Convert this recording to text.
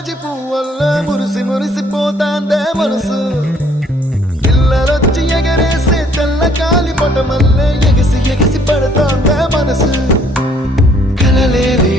జాజి పువ్వల్ల మురిసి మురిసిపోతాందే మనసు పిల్లలొచ్చి ఎగరేసే తెల్ల కాలి పటమల్లే ఎగిసి ఎగిసి పడతాందే మనసు కలలేని